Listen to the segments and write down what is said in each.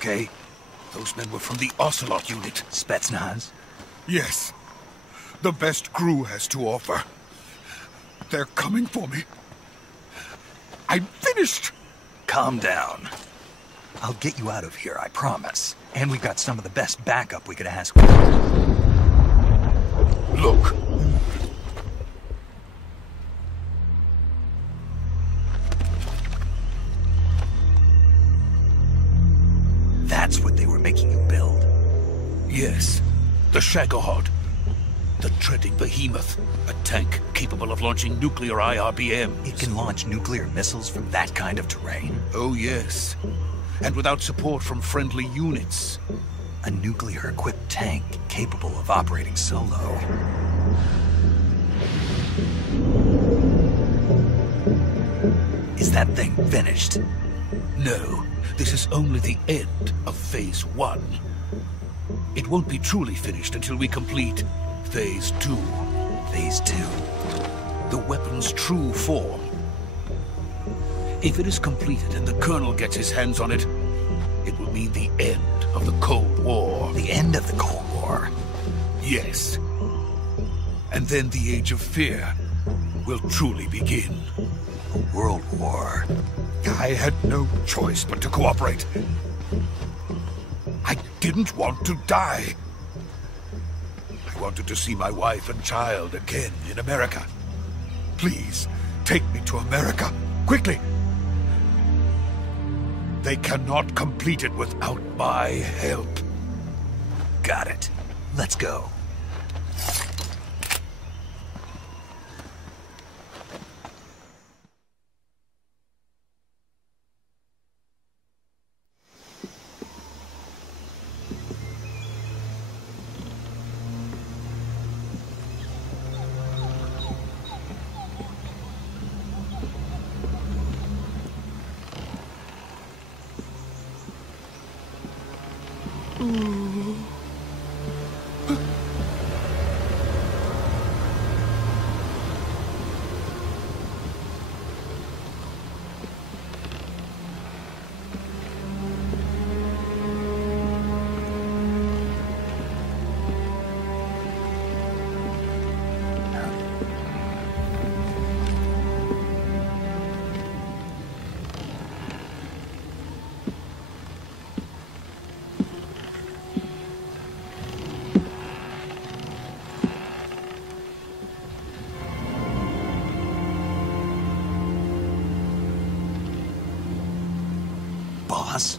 okay? Those men were from the Ocelot unit. Spetsnaz? Yes. The best crew has to offer. They're coming for me. I'm finished! Calm down. I'll get you out of here, I promise. And we've got some of the best backup we could ask for. Look. That's what they were making you build? Yes. The Shagohod. The treading behemoth. A tank capable of launching nuclear IRBMs. It can launch nuclear missiles from that kind of terrain? Oh, yes. And without support from friendly units. A nuclear-equipped tank capable of operating solo. Is that thing finished? No. This is only the end of Phase 1. It won't be truly finished until we complete Phase 2. Phase 2? The weapon's true form. If it is completed and the Colonel gets his hands on it, it will mean the end of the Cold War. The end of the Cold War? Yes. And then the Age of Fear will truly begin. A world war. I had no choice but to cooperate. I didn't want to die. I wanted to see my wife and child again in America. Please, take me to America, quickly. They cannot complete it without my help. Got it. Let's go. Boss?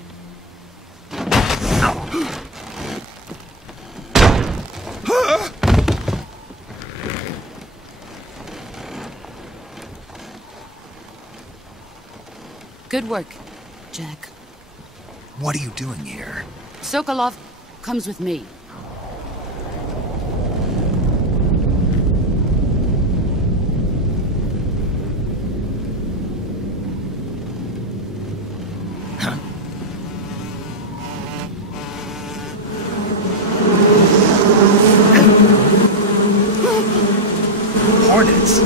Good work, Jack. What are you doing here? Sokolov comes with me. Hornets!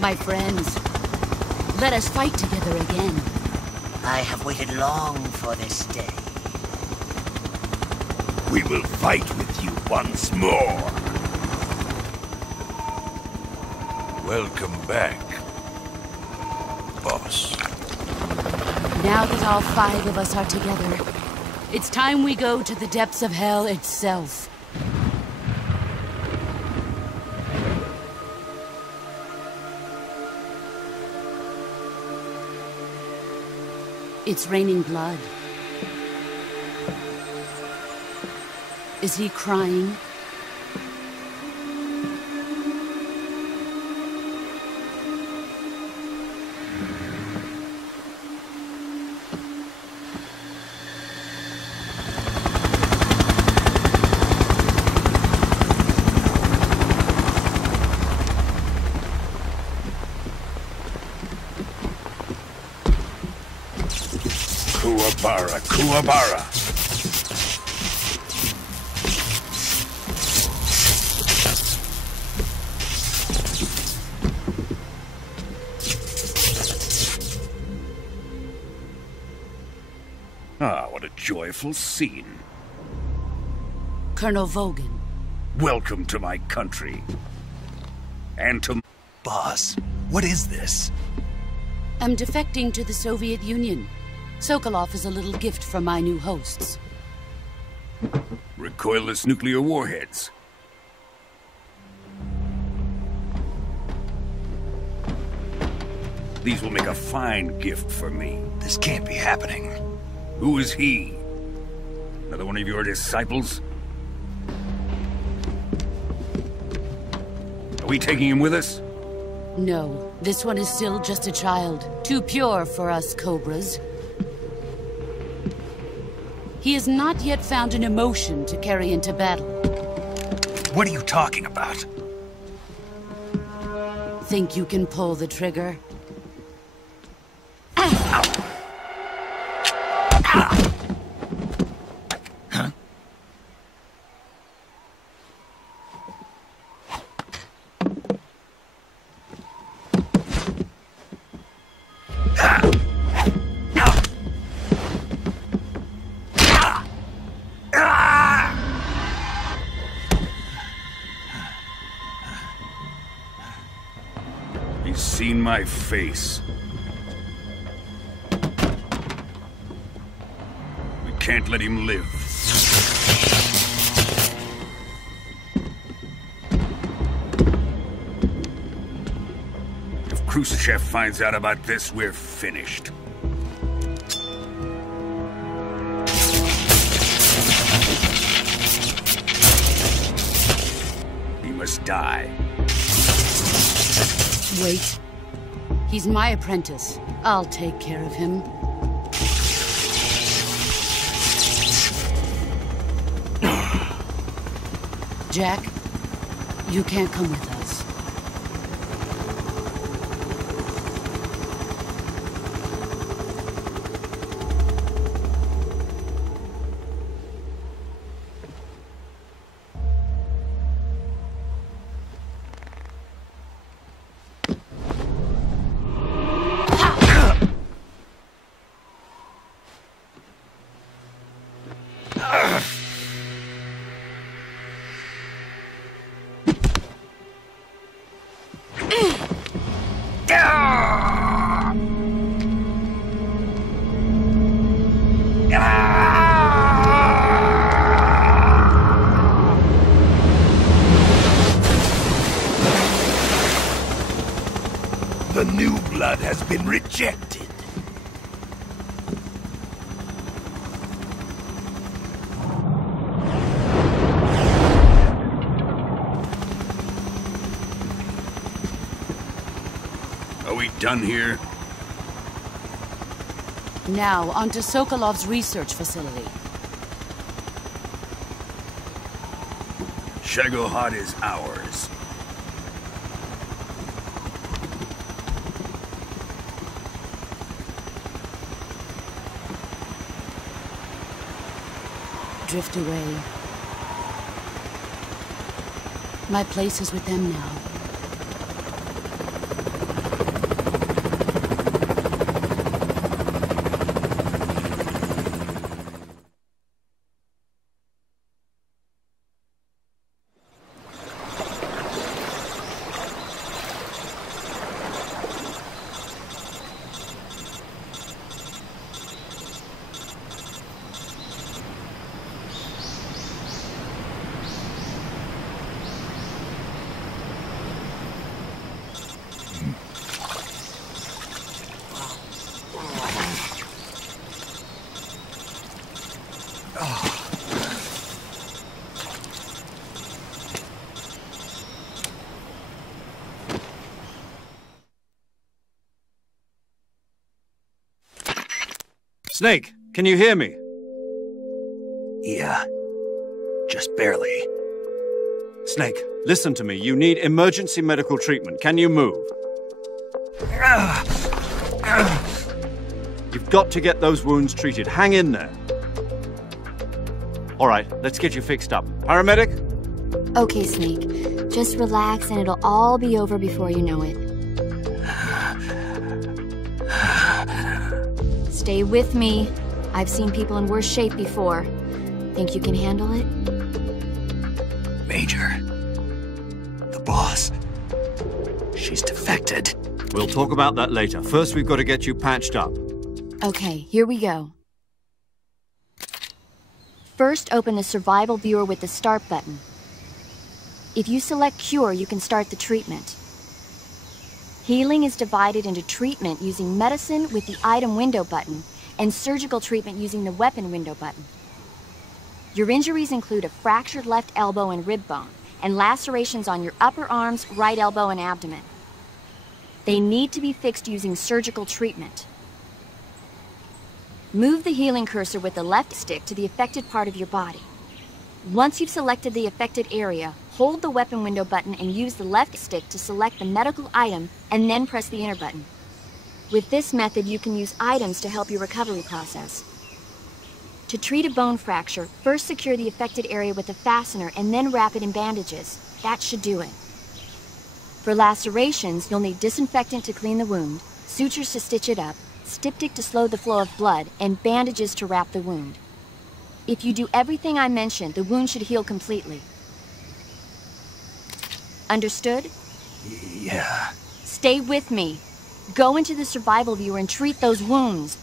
My friends, let us fight together again. I have waited long for this day. We will fight with you once more. Welcome back, boss. Now that all 5 of us are together, it's time we go to the depths of hell itself. It's raining blood. Is he crying? Kuwabara, Kuwabara. Ah, what a joyful scene. Colonel Vogan. Welcome to my country. And to... Boss, what is this? I'm defecting to the Soviet Union. Sokolov is a little gift from my new hosts. recoilless nuclear warheads. These will make a fine gift for me. This can't be happening. Who is he? Another one of your disciples? Are we taking him with us? No, this one is still just a child. Too pure for us Cobras. He has not yet found an emotion to carry into battle. What are you talking about? Think you can pull the trigger? He's seen my face. We can't let him live. If Khrushchev finds out about this, we're finished. He must die. Wait. He's my apprentice. I'll take care of him. Jack, you can't come with us. The new blood has been rejected. Are we done here? Now, onto Sokolov's research facility. Shagohod is ours. Drift away. My place is with them now. Snake, can you hear me? Yeah. Just barely. Snake, listen to me. You need emergency medical treatment. Can you move? You've got to get those wounds treated. Hang in there. All right, let's get you fixed up. Paramedic? Okay, Snake. Just relax and it'll all be over before you know it. Stay with me. I've seen people in worse shape before. Think you can handle it? Major. The boss. She's defected. We'll talk about that later. First, we've got to get you patched up. Okay, here we go. First, open the survival viewer with the start button. If you select cure, you can start the treatment. Healing is divided into treatment using medicine with the item window button and surgical treatment using the weapon window button. Your injuries include a fractured left elbow and rib bone and lacerations on your upper arms, right elbow, and abdomen. They need to be fixed using surgical treatment. Move the healing cursor with the left stick to the affected part of your body. Once you've selected the affected area, hold the weapon window button and use the left stick to select the medical item and then press the enter button. With this method, you can use items to help your recovery process. To treat a bone fracture, first secure the affected area with a fastener and then wrap it in bandages. That should do it. For lacerations, you'll need disinfectant to clean the wound, sutures to stitch it up, styptic to slow the flow of blood, and bandages to wrap the wound. If you do everything I mentioned, the wound should heal completely. Understood? Yeah. Stay with me. Go into the survival viewer and treat those wounds.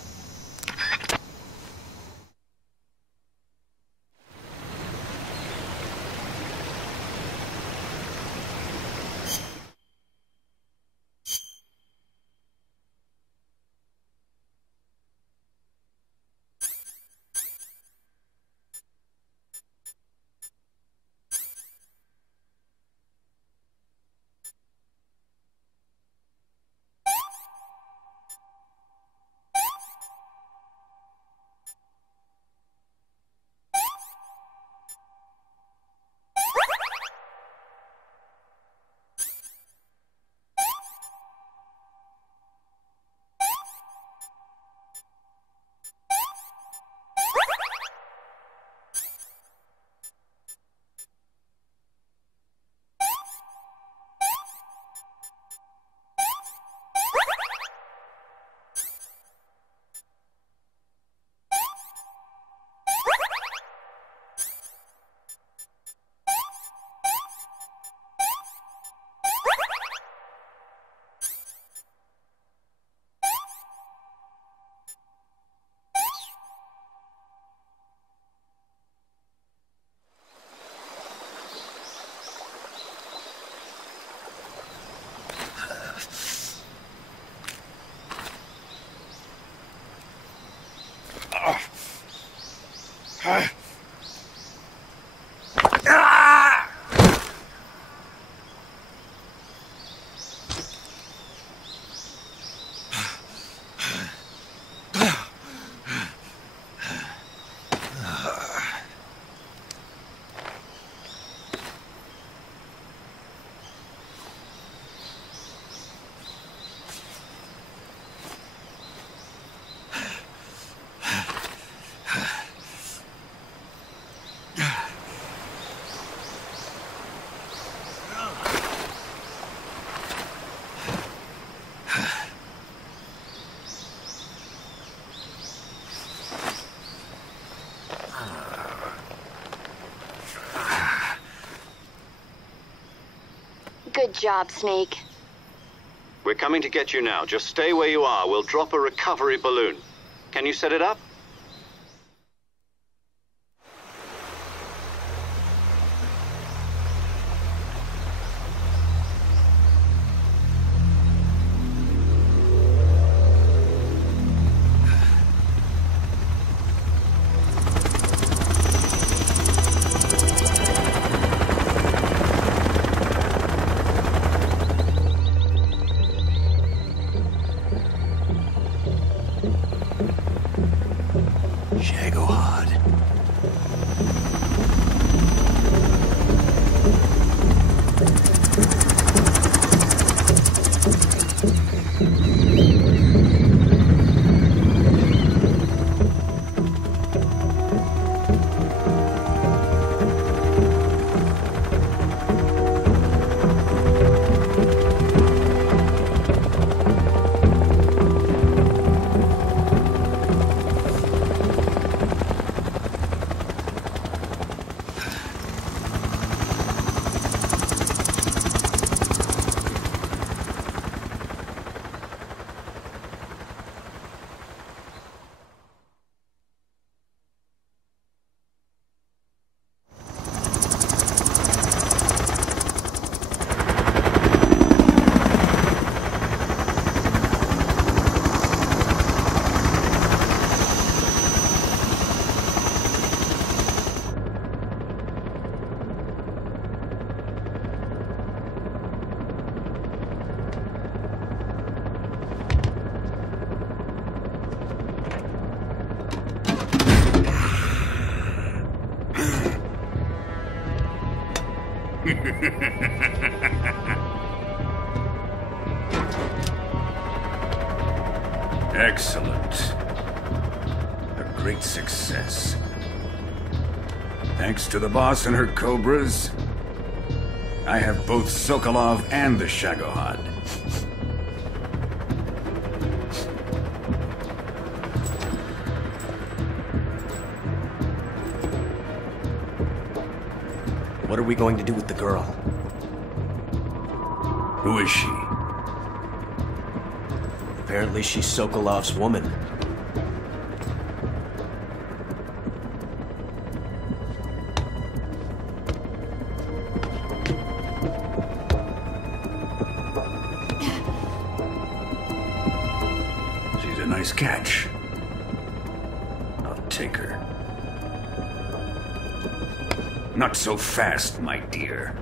Good job, Snake. We're coming to get you now. Just stay where you are. We'll drop a recovery balloon. Can you set it up? Shagohod. Excellent. A great success. Thanks to the boss and her cobras, I have both Sokolov and the Shagohod. What are we going to do with the girl? Who is she? Apparently she's Sokolov's woman. She's a nice catch. I'll take her. Not so fast, my dear.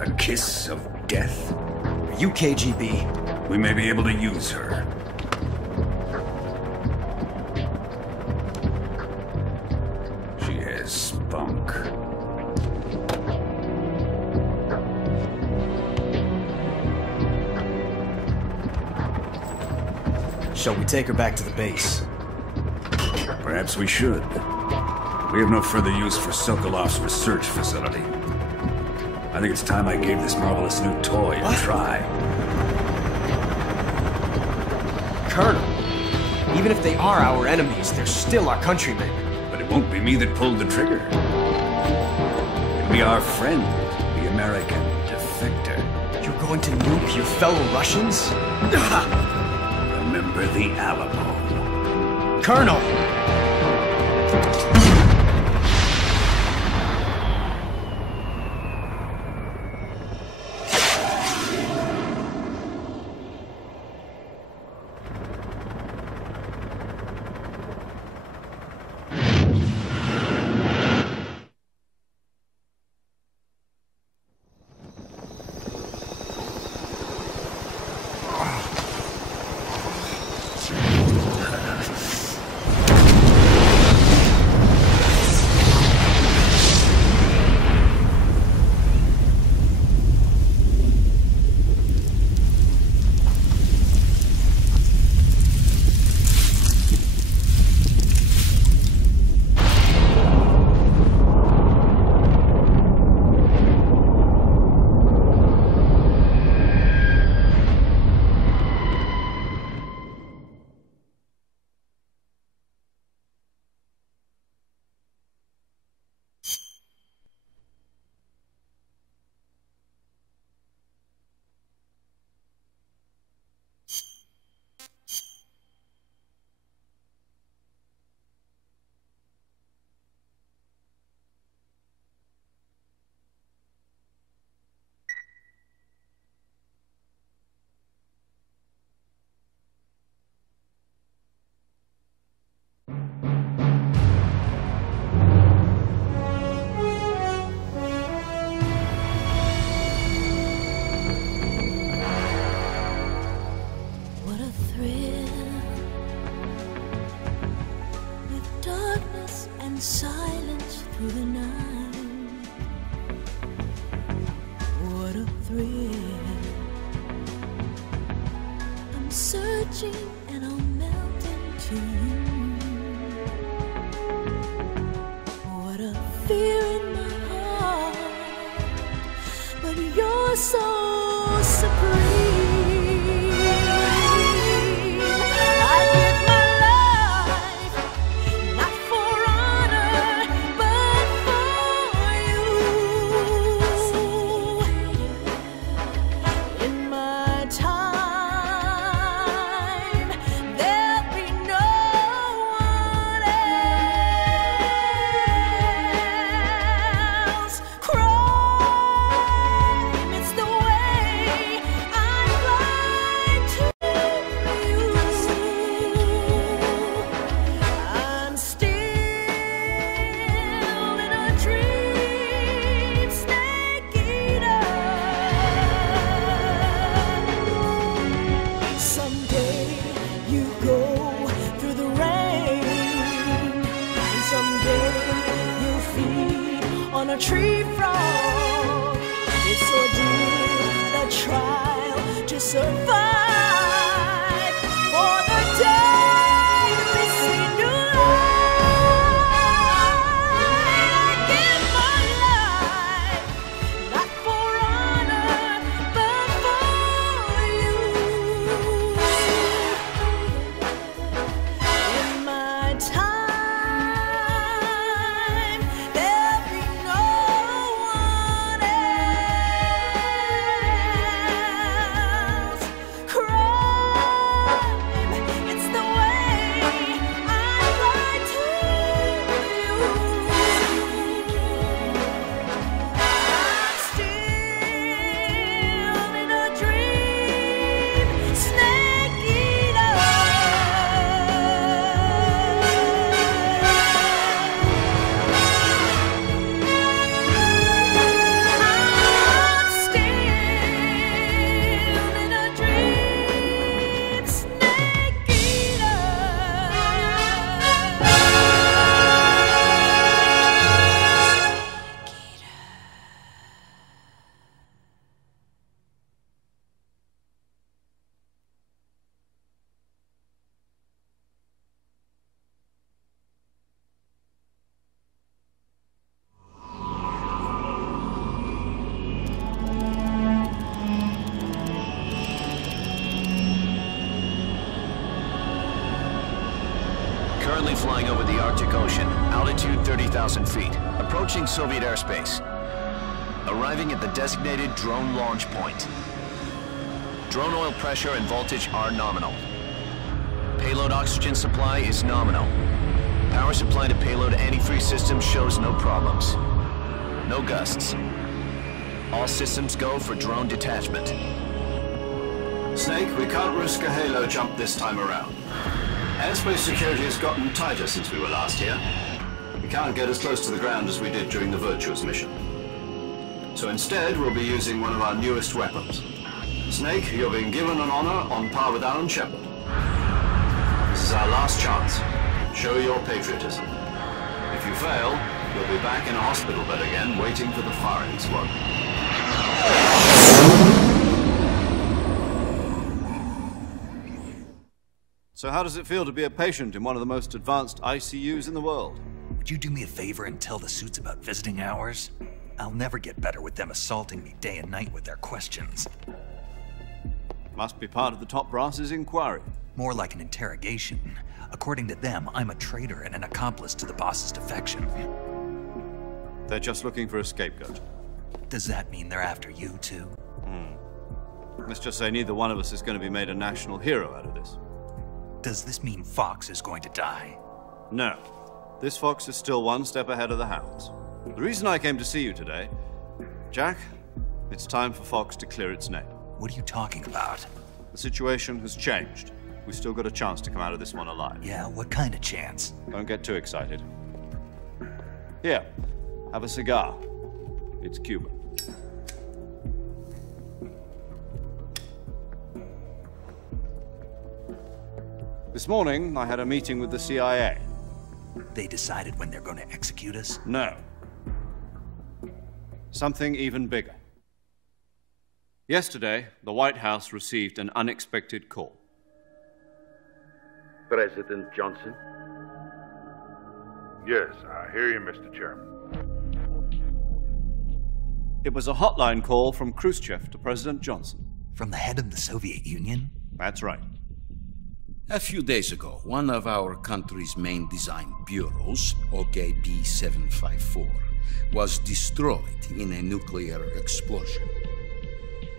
A kiss of death. Are you KGB? We may be able to use her. She has spunk. Shall we take her back to the base? Perhaps we should. We have no further use for Sokolov's research facility. I think it's time I gave this marvelous new toy a try. Colonel, even if they are our enemies, they're still our countrymen. But it won't be me that pulled the trigger. It'll be our friend, the American defector. You're going to nuke your fellow Russians? Remember the Alamo. Colonel! through the night. What a thrill. I'm searching and I'll melt into you. What a fear in my heart, but you're so supreme. A tree frog, it's ordeal, a trial to survive. For the day we see new life, I give my life, not for honor, but for you. In my time, Currently flying over the Arctic Ocean, altitude 30,000 feet, approaching Soviet airspace. Arriving at the designated drone launch point. Drone oil pressure and voltage are nominal. Payload oxygen supply is nominal. Power supply to payload antifreeze system shows no problems. No gusts. All systems go for drone detachment. Snake, we can't risk a halo jump this time around. Airspace security has gotten tighter since we were last here. We can't get as close to the ground as we did during the Virtuous mission. So instead, we'll be using one of our newest weapons. Snake, you're being given an honor on par with Alan Shepard. This is our last chance. Show your patriotism. If you fail, you'll be back in a hospital bed again, waiting for the firing squad. So how does it feel to be a patient in one of the most advanced ICUs in the world? Would you do me a favor and tell the suits about visiting hours? I'll never get better with them assaulting me day and night with their questions. Must be part of the top brass's inquiry. More like an interrogation. According to them, I'm a traitor and an accomplice to the boss's defection. They're just looking for a scapegoat. Does that mean they're after you, too? Let's just say neither one of us is going to be made a national hero out of this. Does this mean Fox is going to die? No. This Fox is still one step ahead of the Hounds. The reason I came to see you today, Jack, it's time for Fox to clear its name. What are you talking about? The situation has changed. We've still got a chance to come out of this one alive. Yeah, what kind of chance? Don't get too excited. Here, have a cigar. It's Cuban. This morning, I had a meeting with the CIA. They decided when they're going to execute us? No. something even bigger. Yesterday, the White House received an unexpected call. President Johnson? Yes, I hear you, Mr. Chairman. It was a hotline call from Khrushchev to President Johnson. From the head of the Soviet Union? That's right. A few days ago, one of our country's main design bureaus, OKB 754, was destroyed in a nuclear explosion.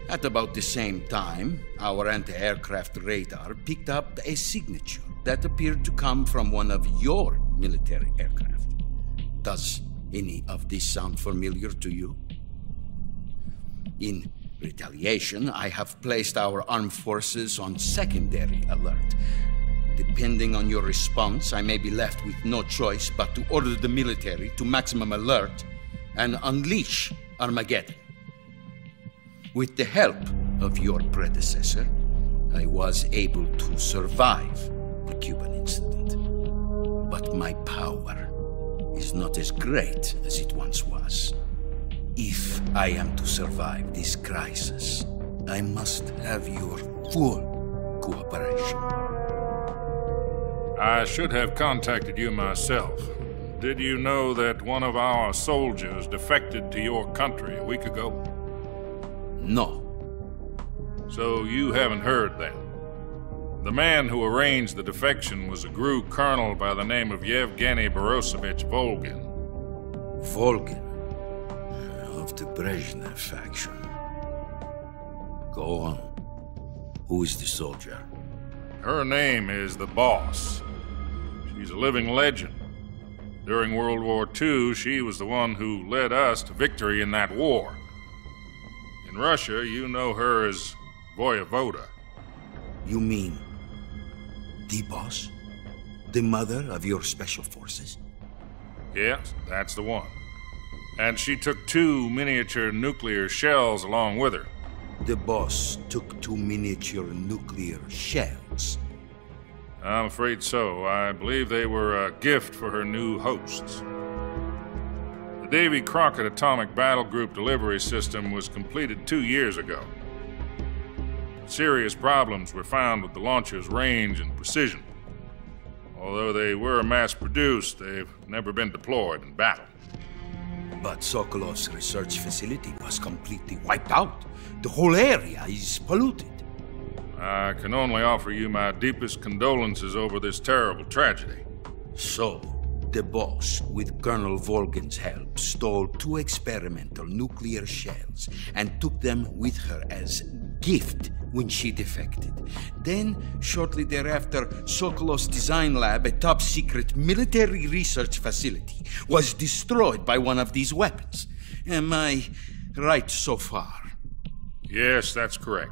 At about the same time, our anti-aircraft radar picked up a signature that appeared to come from one of your military aircraft. Does any of this sound familiar to you? In retaliation, I have placed our armed forces on secondary alert. Depending on your response, I may be left with no choice but to order the military to maximum alert and unleash Armageddon. With the help of your predecessor, I was able to survive the Cuban incident. But my power is not as great as it once was. If I am to survive this crisis, I must have your full cooperation. I should have contacted you myself. Did you know that one of our soldiers defected to your country a week ago? No. So you haven't heard then? The man who arranged the defection was a GRU colonel by the name of Yevgeny Borisovich Volgin. Volgin? Of the Brezhnev faction. Go on. Who is the soldier? Her name is the Boss. She's a living legend. During World War II, she was the one who led us to victory in that war. In Russia, you know her as Voyevoda. You mean the Boss? The mother of your special forces? Yes, that's the one. And she took 2 miniature nuclear shells along with her. The Boss took 2 miniature nuclear shells? I'm afraid so. I believe they were a gift for her new hosts. The Davy Crockett Atomic Battle Group delivery system was completed 2 years ago. Serious problems were found with the launcher's range and precision. Although they were mass-produced, they've never been deployed in battle. But Sokolov's research facility was completely wiped out. The whole area is polluted. I can only offer you my deepest condolences over this terrible tragedy. So, the Boss, with Colonel Volgin's help, stole 2 experimental nuclear shells and took them with her as gift when she defected. Then, shortly thereafter, Sokolov's design lab, a top-secret military research facility, was destroyed by one of these weapons. Am I right so far? Yes, that's correct.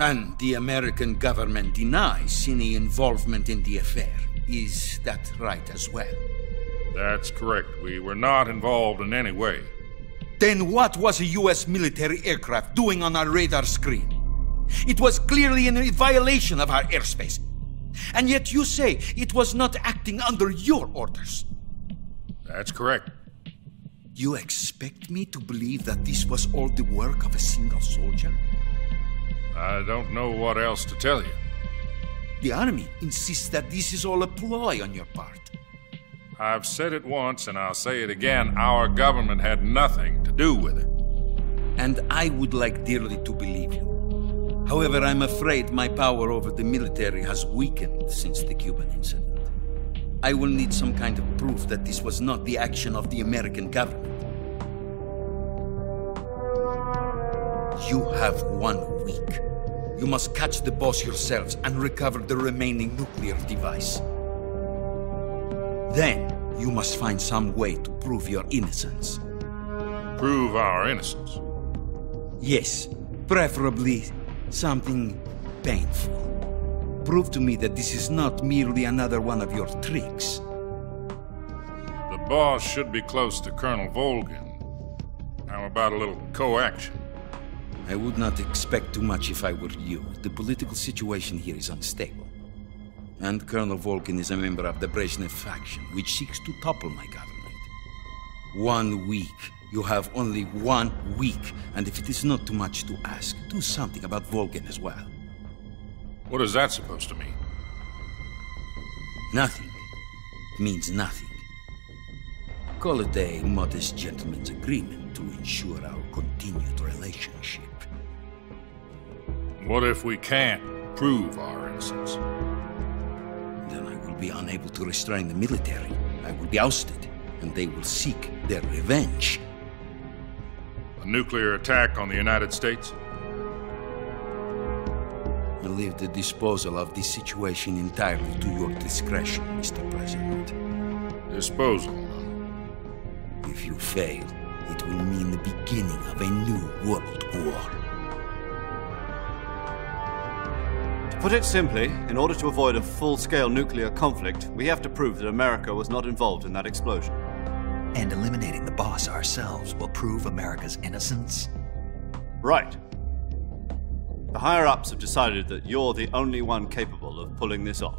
And the American government denies any involvement in the affair. Is that right as well? That's correct. We were not involved in any way. Then what was a U.S. military aircraft doing on our radar screen? It was clearly in violation of our airspace. And yet you say it was not acting under your orders. That's correct. You expect me to believe that this was all the work of a single soldier? I don't know what else to tell you. The Army insists that this is all a ploy on your part. I've said it once, and I'll say it again. Our government had nothing to do with it. And I would like dearly to believe you. However, I'm afraid my power over the military has weakened since the Cuban incident. I will need some kind of proof that this was not the action of the American government. You have 1 week. You must catch the Boss yourselves and recover the remaining nuclear device. Then, you must find some way to prove your innocence. Prove our innocence? Yes, preferably something painful. Prove to me that this is not merely another one of your tricks. The Boss should be close to Colonel Volgin. How about a little coaction? I would not expect too much if I were you. The political situation here is unstable. And Colonel Volgin is a member of the Brezhnev faction, which seeks to topple my government. 1 week You have only 1 week, and if it is not too much to ask, do something about Volgin as well. What is that supposed to mean? Nothing. It means nothing. Call it a modest gentleman's agreement to ensure our continued relationship. What if we can't prove our innocence? Then I will be unable to restrain the military. I will be ousted, and they will seek their revenge. A nuclear attack on the United States? I leave the disposal of this situation entirely to your discretion, Mr. President. Disposal? If you fail, it will mean the beginning of a new world war. To put it simply, in order to avoid a full-scale nuclear conflict, we have to prove that America was not involved in that explosion. And eliminating the boss ourselves will prove America's innocence? Right. The higher-ups have decided that you're the only one capable of pulling this off.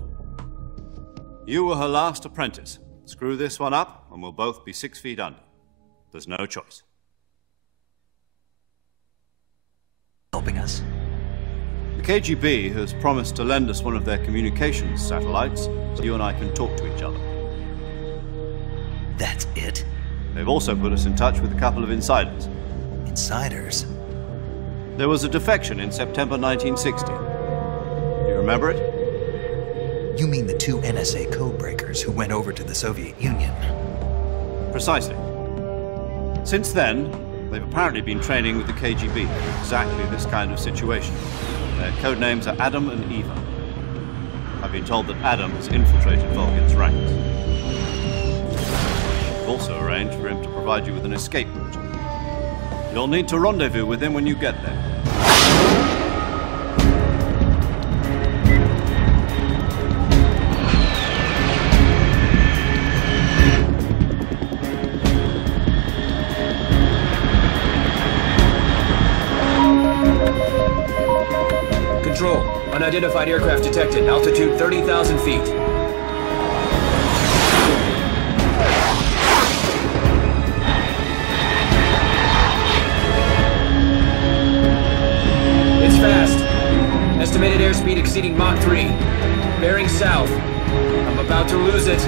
You were her last apprentice. Screw this one up, and we'll both be 6 feet under. There's no choice. Helping us? The KGB has promised to lend us one of their communications satellites so you and I can talk to each other. That's it? They've also put us in touch with a couple of insiders. Insiders? There was a defection in September 1960. Do you remember it? You mean the 2 NSA codebreakers who went over to the Soviet Union? Precisely. Since then, they've apparently been training with the KGB for exactly this kind of situation. Their code names are Adam and Eva. I've been told that Adam has infiltrated Volgin's ranks. I've also arranged for him to provide you with an escape route. You'll need to rendezvous with him when you get there. Control. Unidentified aircraft detected. Altitude 30,000 feet. It's fast. Estimated airspeed exceeding Mach 3. Bearing south. I'm about to lose it.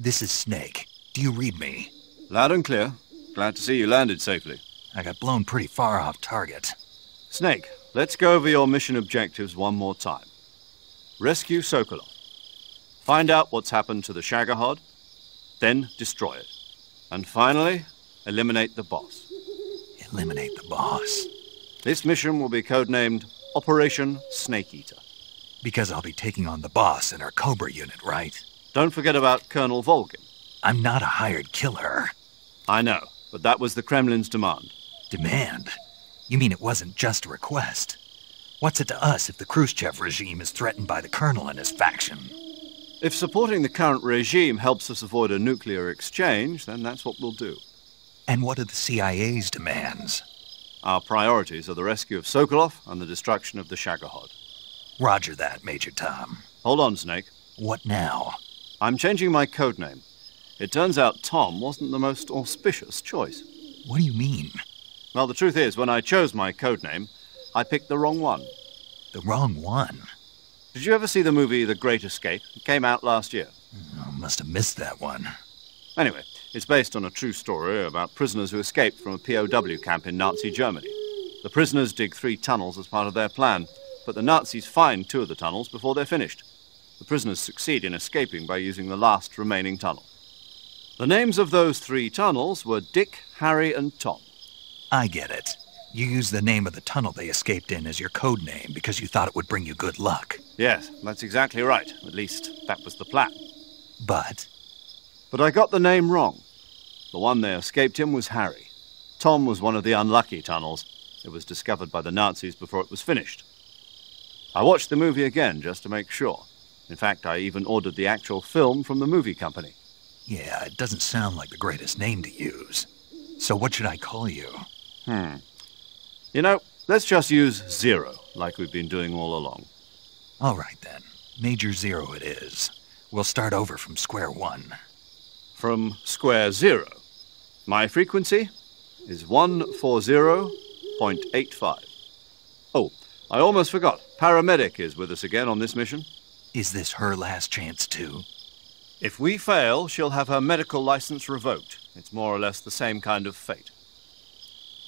This is Snake. Do you read me? Loud and clear. Glad to see you landed safely. I got blown pretty far off target. Snake, let's go over your mission objectives one more time. Rescue Sokolov. Find out what's happened to the Shagohod, then destroy it. And finally, eliminate the boss. Eliminate the boss? This mission will be codenamed Operation Snake Eater. Because I'll be taking on the boss in our Cobra unit, right? Don't forget about Colonel Volgin. I'm not a hired killer. I know, but that was the Kremlin's demand. Demand? You mean it wasn't just a request? What's it to us if the Khrushchev regime is threatened by the Colonel and his faction? If supporting the current regime helps us avoid a nuclear exchange, then that's what we'll do. And what are the CIA's demands? Our priorities are the rescue of Sokolov and the destruction of the Shagohod. Roger that, Major Tom. Hold on, Snake. What now? I'm changing my codename. It turns out Tom wasn't the most auspicious choice. What do you mean? Well, the truth is, when I chose my codename, I picked the wrong one. The wrong one? Did you ever see the movie The Great Escape? It came out last year. I must have missed that one. Anyway, it's based on a true story about prisoners who escaped from a POW camp in Nazi Germany. The prisoners dig 3 tunnels as part of their plan, but the Nazis find 2 of the tunnels before they're finished. The prisoners succeed in escaping by using the last remaining tunnel. The names of those 3 tunnels were Dick, Harry, and Tom. I get it. You used the name of the tunnel they escaped in as your code name because you thought it would bring you good luck. Yes, that's exactly right. At least, that was the plan. But I got the name wrong. The one they escaped in was Harry. Tom was one of the unlucky tunnels. It was discovered by the Nazis before it was finished. I watched the movie again just to make sure. In fact, I even ordered the actual film from the movie company. Yeah, it doesn't sound like the greatest name to use. So what should I call you? You know, let's just use Zero, like we've been doing all along. All right, then. Major Zero it is. We'll start over from square one. From square 0. My frequency is 140.85. Oh, I almost forgot. Paramedic is with us again on this mission. Is this her last chance, too? If we fail, she'll have her medical license revoked. It's more or less the same kind of fate.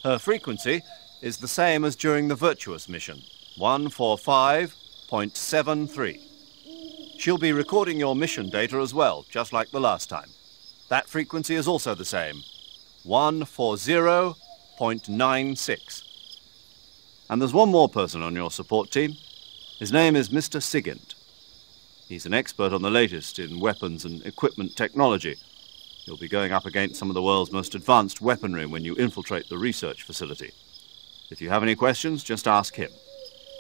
Her frequency is the same as during the Virtuous mission, 145.73. She'll be recording your mission data as well, just like the last time. That frequency is also the same, 140.96. And there's one more person on your support team. His name is Mr. Sigint. He's an expert on the latest in weapons and equipment technology. You'll be going up against some of the world's most advanced weaponry when you infiltrate the research facility. If you have any questions, just ask him.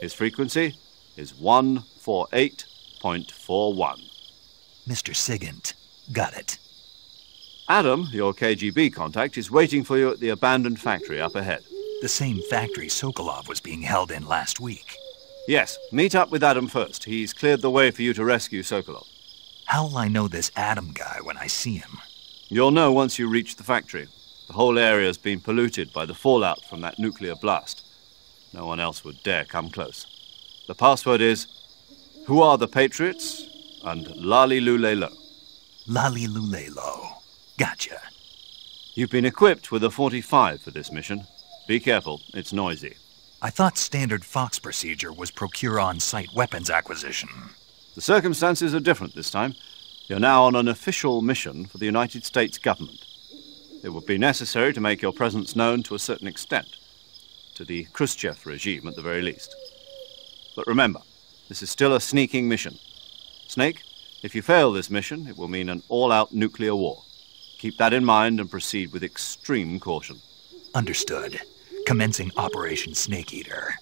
His frequency is 148.41. Mr. Sigint. Got it. Adam, your KGB contact, is waiting for you at the abandoned factory up ahead. The same factory Sokolov was being held in last week. Yes, meet up with Adam first. He's cleared the way for you to rescue Sokolov. How'll I know this Adam guy when I see him? You'll know once you reach the factory. The whole area's been polluted by the fallout from that nuclear blast. No one else would dare come close. The password is, "Who are the Patriots?" and "Lali Lule Lo." Lali Lule Lo. Gotcha. You've been equipped with a 45 for this mission. Be careful, it's noisy. I thought standard Fox procedure was procure on-site weapons acquisition. The circumstances are different this time. You're now on an official mission for the United States government. It would be necessary to make your presence known to a certain extent, to the Khrushchev regime at the very least. But remember, this is still a sneaking mission. Snake, if you fail this mission, it will mean an all-out nuclear war. Keep that in mind and proceed with extreme caution. Understood. Commencing Operation Snake Eater.